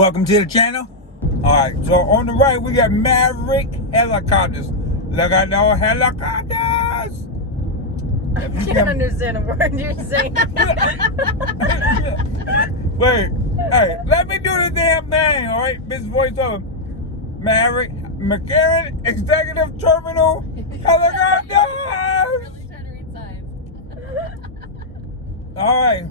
Welcome to the channel. Alright, so on the right we got Maverick helicopters. Look at those helicopters! I can't understand a word you're saying. Wait, hey, let me do the damn thing, alright? This voiceover. Maverick, McCarran Executive Terminal helicopters! Really trying to read signs. Alright,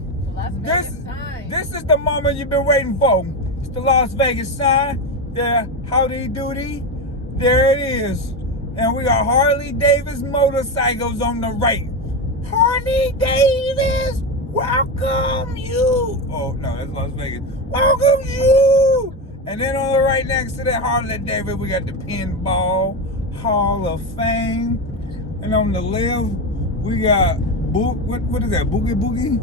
this is the moment you've been waiting for. It's the Las Vegas sign. Yeah, howdy doody. There it is. And we got Harley Davis motorcycles on the right. Harley Davis, welcome you. Oh, no, that's Las Vegas. Welcome you. And then on the right next to that Harley Davis, we got the Pinball Hall of Fame. And on the left, we got, what is that, Boogie Boogie?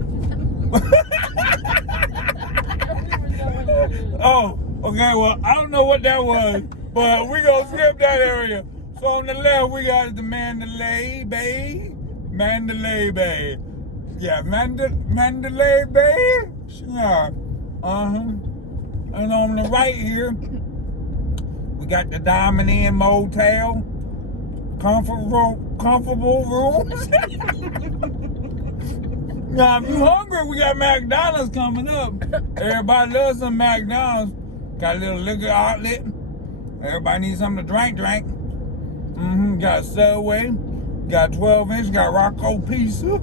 Oh, okay, well, I don't know what that was, but we gonna skip that area. So on the left, we got the Mandalay Bay. Yeah, Mandalay Bay. Yeah. And on the right here, we got the Diamond Inn Motel. Comfortable rooms. Now, if you hungry, we got McDonald's coming up. Everybody loves some McDonald's. Got a little liquor outlet. Everybody needs something to drink. Got Subway. Got 12-inch. Got Rocco Pizza.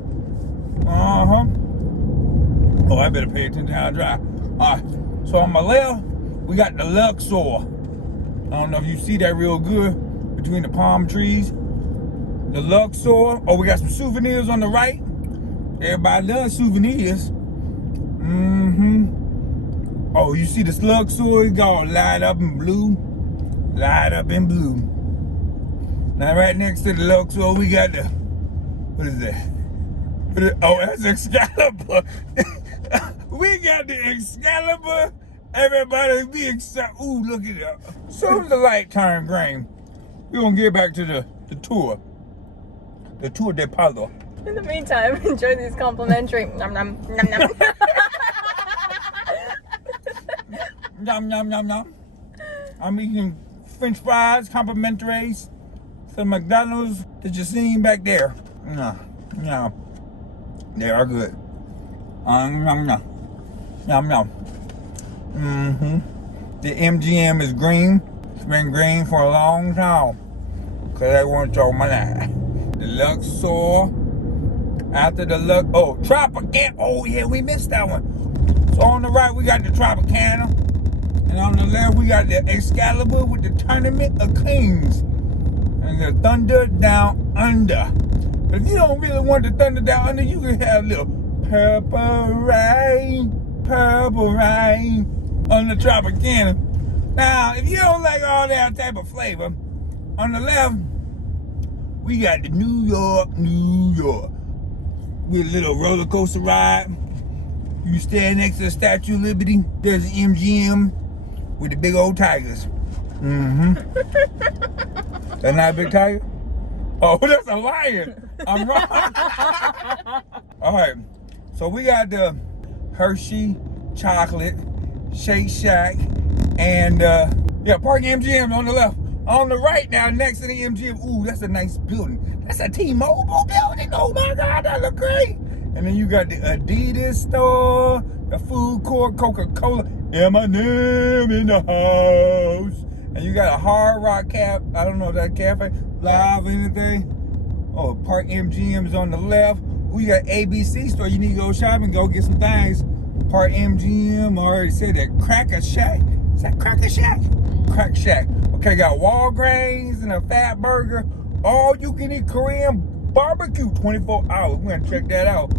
Oh, I better pay attention how I drive. All right. So on my left, we got the Luxor. I don't know if you see that real good between the palm trees. The Luxor. Oh, we got some souvenirs on the right. Everybody loves souvenirs. Oh, you see the Luxor? It's all light up in blue. Light up in blue. Now right next to the Luxor, we got the, what is that? Oh, that's Excalibur. We got the Excalibur. Everybody be excited. Ooh, look at that. As soon as the light turn green, we're gonna get back to the tour. The Tour de Palo. In the meantime, enjoy these complimentary nom nom nom nom. Nom. I'm eating French fries, complimentaries, some McDonald's that you seen back there. No. They are good. Nom. The MGM is green. It's been green for a long time. Cause I want y'all my life. The Luxor. After the Tropicana. Oh yeah, we missed that one. So on the right we got the Tropicana, and on the left we got the Excalibur with the Tournament of Kings and the Thunder Down Under. But if you don't really want the Thunder Down Under, you can have a little purple rain on the Tropicana. Now, if you don't like all that type of flavor, on the left we got the New York. With a little roller coaster ride. You stand next to the Statue of Liberty. There's an MGM with the big old tigers. That's not a big tiger? Oh, that's a lion. I'm wrong. All right. So we got the Hershey chocolate, Shake Shack, and Park MGM on the left. On the right now, next to the MGM, ooh, that's a nice building. That's a T-Mobile building. Oh my God, that look great. And then you got the Adidas store, the food court, Coca-Cola, M&M in the house. And you got a Hard Rock I don't know if that cafe, live or anything. Oh, Park MGM is on the left. We got ABC store. You need to go shopping, go get some things. Park MGM, I already said that. Cracker Shack. Is that Cracker Shack? Crack Shack. Okay, got Walgreens and a Fat Burger. All you can eat Korean barbecue 24 hours. We're gonna check that out.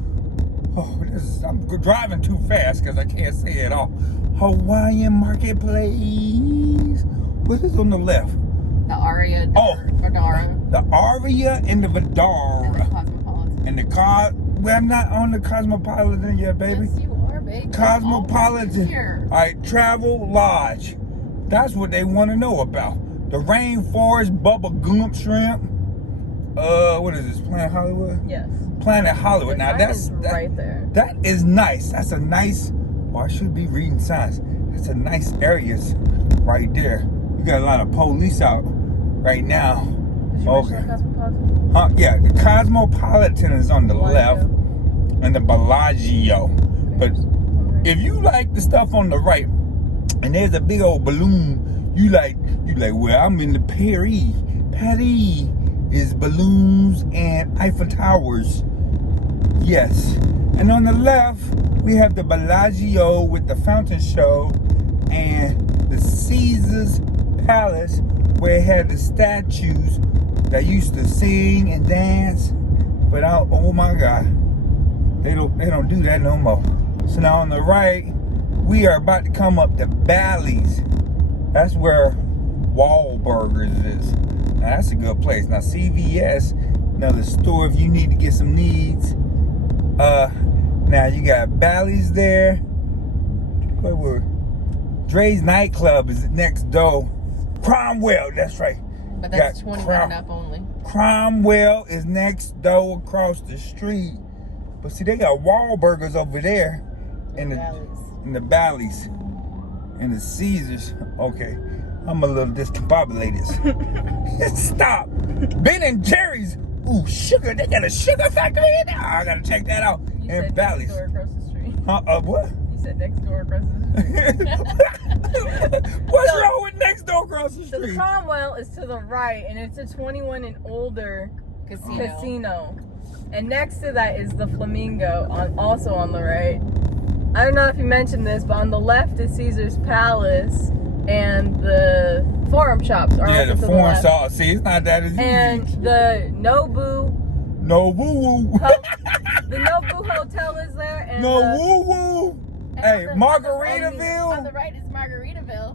Oh, I'm driving too fast because I can't say it all. Hawaiian Marketplace. What is on the left? The Aria. Vidara. The Aria and the Vidara. And the Cosmopolitan. And the well, I'm not on the Cosmopolitan yet, baby. Yes, you are, baby. Cosmopolitan. All right, Travel Lodge. That's what they want to know about. The Rainforest Bubba Gump Shrimp. What is this? Planet Hollywood? Yes. Planet Hollywood. Now that's right there. That is nice. That's a nice. Oh, I should be reading signs. It's a nice areas right there. You got a lot of police out right now. Did you mention the Cosmopolitan? Yeah, the Cosmopolitan is on the left, and the Bellagio. But if you like the stuff on the right, and there's a big old balloon, you like, well, I'm in the Paris. Paris is balloons and Eiffel Towers. Yes. And on the left, we have the Bellagio with the fountain show and the Caesar's Palace where it had the statues that used to sing and dance. But oh my God, they don't do that no more. So now on the right, we are about to come up to Bally's. That's where Wahlburgers is. Now that's a good place. Now CVS, another store if you need to get some needs. Now you got Bally's there. Where were Dre's nightclub is next door. Cromwell, that's right. But that's 21 and up only. Cromwell is next door across the street. But see, they got Wahlburgers over there. In the Bally's. And the Caesars. Okay. I'm a little discombobulated. Stop. Ben and Jerry's. Ooh, sugar. They got a sugar factory in there. I gotta check that out. You in said Bally's. Next door across the street. What? You said next door across the street. What's wrong with next door across the So the street? Cromwell is to the right, and it's a 21 and older casino. And next to that is the Flamingo, also on the right. I don't know if you mentioned this, but on the left is Caesar's Palace, and the Forum Shops are also the to the Forum left. Shops. See, it's not that easy. And the Nobu. No woo-woo. The Nobu Hotel is there. And No woo-woo. Hey, Margaritaville. On the right is Margaritaville.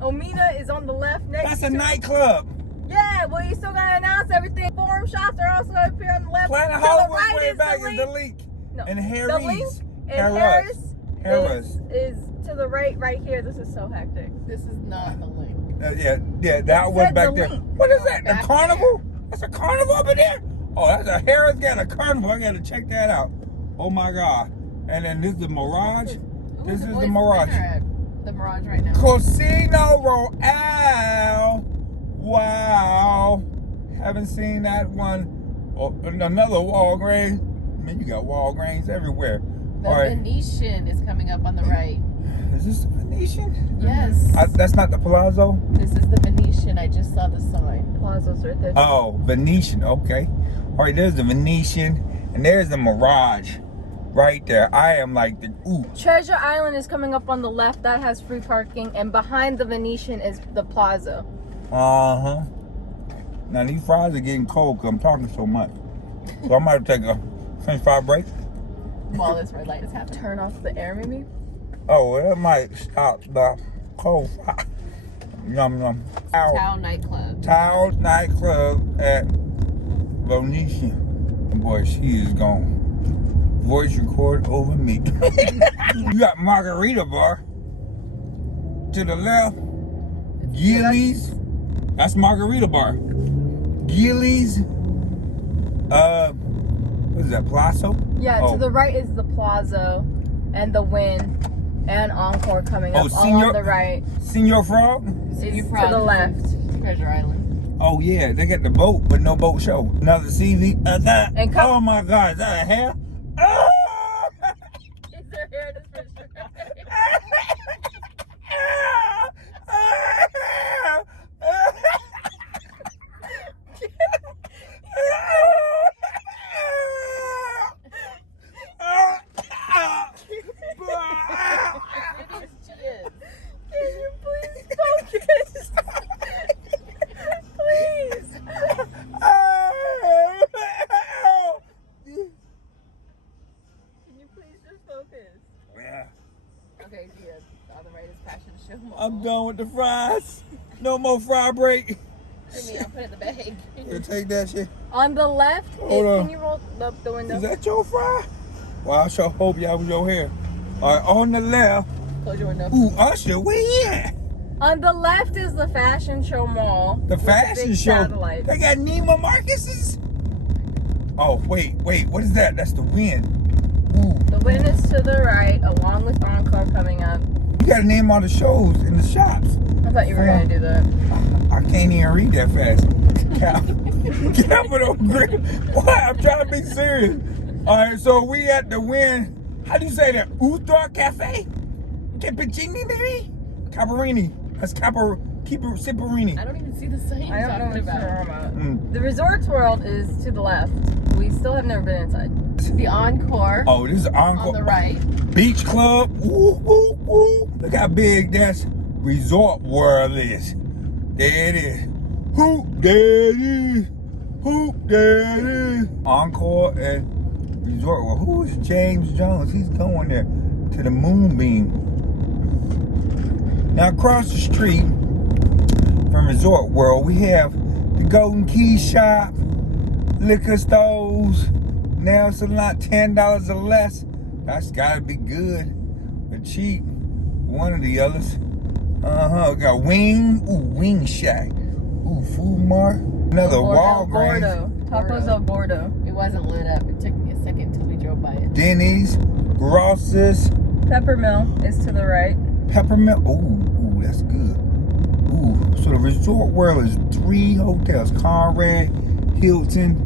Omina is on the left next That's to a nightclub. Yeah, well, you still gotta announce everything. Forum Shops are also up here on the left. Planet To the Hollywood right way is back the is link. the link. No, And the Harry's. link and Harris Harris. is to the right here. This is so hectic. This is not the link. Yeah, that was said back the there. link. What is that? The Back carnival? That's a carnival over there? Oh, that's a Harris got a carnival. I gotta check that out. Oh my God. And then this is the Mirage. This is the Mirage. The Mirage right now. Casino Royale. Wow. Haven't seen that one. Oh, another Walgreens. Man, you got Walgreens everywhere. The All right. Venetian is coming up on the right. Is this the Venetian? Yes. That's not the Palazzo? This is the Venetian. I just saw the sign. Plaza's right there. Oh, Venetian. Okay. All right, there's the Venetian. And there's the Mirage. Right there. I am like the, ooh. Treasure Island is coming up on the left. That has free parking. And behind the Venetian is the Plaza. Uh-huh. Now, these fries are getting cold because I'm talking so much. So I might take a French fry break. While this red light is happening. Turn off the air, maybe? Oh, well, that might stop the cold fry. Yum, yum. Tao nightclub. Tao nightclub at Venetian. Boy, she is gone. Voice record over me. You got Margarita Bar. To the left. Gillies. That's Margarita Bar. Gillies. What is that, Plaza? Yeah, to the right is the Plaza and the Wynn and Encore coming up. All on the right. Senor Frog? Senior To Frog the left. Treasure Island. Oh yeah, they got the boat, but no boat show. Another CV. And Oh my God, is that a hair? Oh! Is there hair in this picture? Can you please focus? Please. Can you please just focus? Yeah. Okay, yeah. On the right is Passion Show Mall. I'm done with the fries. No more fry break. Jimmy, I'll put it in the bag. You take that shit. On the left, Hold on. can you roll up the window? Is that your fry? Well, I sure hope y'all was your hair. All right, on the left. Close your window. Ooh, Usher, where you at? On the left is the Fashion Show Mall. The with fashion big show. satellite. They got Neiman Marcus's. Oh, wait, what is that? That's the wind. Ooh. The Wynn is to the right, along with Encore coming up. You gotta name all the shows in the shops. I thought you were gonna do that. I can't even read that fast. Capital Grill. What? I'm trying to be serious. All right, so we at the win. How do you say that? Uthar Cafe? Cappuccini, maybe? Caparini. That's Ciparini. I don't even see the sign I you're don't know talking what you're about. talking about. The Resorts World is to the left. We still have never been inside. The Encore Oh, this is Encore. on the right. Beach Club. Woo, woo, woo. Look how big that Resort World is. There it is. Hoop, there it is. Hoop, there it is. Encore and Resort World. Who is James Jones? He's going there to the Moonbeam. Now across the street from Resort World, we have the Golden Key Shop, liquor stores, nail salon, $10 or less. That's gotta be good or cheap. One of the others. We got Wing Shack. Ooh, Food Mart. Another Walgreens. Gordo. Tacos El Gordo. It wasn't lit up. It took me a second until we drove by it. Denny's, Ross's, Peppermill is to the right. Peppermint. Ooh, that's good. Ooh, so the Resort World is 3 hotels: Conrad, Hilton.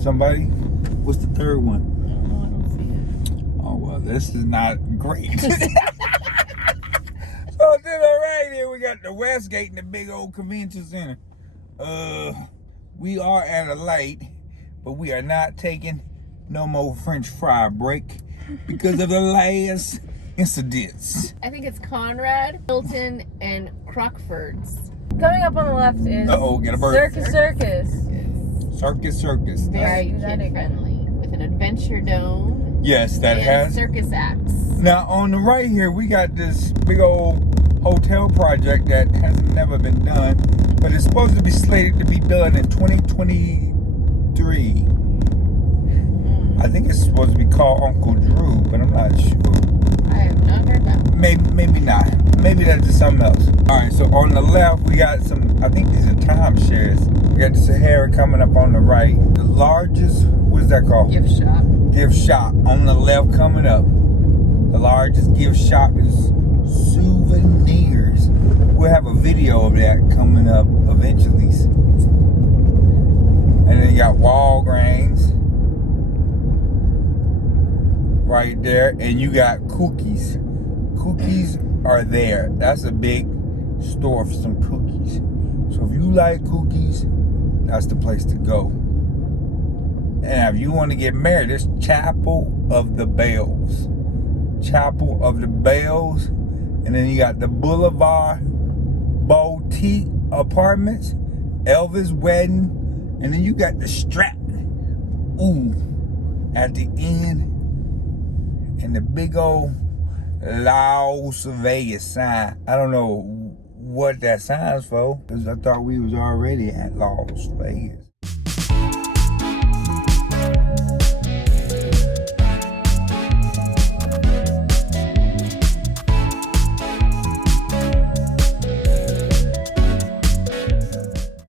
Somebody, what's the third one? I don't see it. Oh well, this is not great. So to the right here, we got the Westgate and the big old convention center. We are at a light, but we are not taking no more French fry break because of the last incidents. I think it's Conrad, Hilton, and Crockford's. Coming up on the left is Get a bird. Circus. Circus. Very do that kid again. friendly with an adventure dome. Yes, that and has. circus acts. Now on the right here, we got this big old hotel project that has never been done, but it's supposed to be slated to be done in 2023. I think it's supposed to be called Uncle Drew, but I'm not sure. I have not heard that. Maybe not. Maybe that's just something else. All right, so on the left, we got some, I think these are timeshares. We got the Sahara coming up on the right. The largest, what is that called? Gift shop. Gift shop on the left coming up. The largest gift shop is souvenirs. We'll have a video of that coming up eventually. And then you got Walgreens right there, and you got Cookies. Cookies are there. That's a big store for some cookies. So if you like cookies, that's the place to go. And if you want to get married, it's Chapel of the Bells. Chapel of the Bells. And then you got the Boulevard Boutique Apartments, Elvis Wedding, and then you got the Stratton. Ooh, at the end. And the big old Las Vegas sign. I don't know what that sign's for, because I thought we was already at Las Vegas.